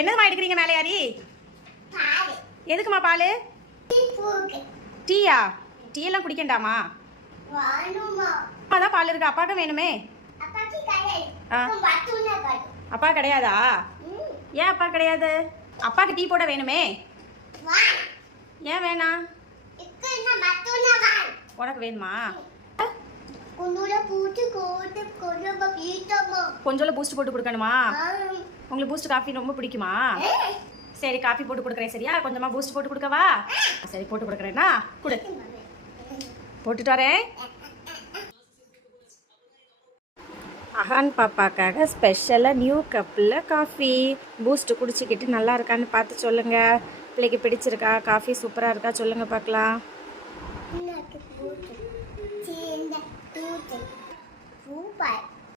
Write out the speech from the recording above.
என்னதுமா எடுக்கிறீங்க மேலே யாரி? எதுக்குமா பால்? டீயா? டீ எல்லாம் குடிக்கண்டாமா? அதான் பால் இருக்கு. அப்பாவுக்கு வேணுமே. அப்பா கிடையாதா? ஏன் அப்பா கிடையாது? அப்பாவுக்கு டீ போட வேணுமே. ஏன் வேணாம்? உனக்கு வேணுமா? கொஞ்சம் பூஸ்ட் போட்டு கொடுக்கணுமா? உங்களுக்கு பூஸ்ட் காஃபி ரொம்ப பிடிக்குமா? சரி காஃபி போட்டு கொடுக்குறேன். சரியா? கொஞ்சமா பூஸ்ட் போட்டு கொடுக்கவா? சரி போட்டு கொடுக்குறேன்னா கொடு. போட்டுட்டு வரேன். அஹான் பாப்பாக்காக ஸ்பெஷலாக நியூ கப்பில் காஃபி பூஸ்ட் குடிச்சிக்கிட்டு நல்லா இருக்கான்னு பார்த்து சொல்லுங்கள். பிள்ளைக்கு பிடிச்சிருக்கா? காஃபி சூப்பராக இருக்கா? சொல்லுங்கள் பார்க்கலாம். சூப்பர்.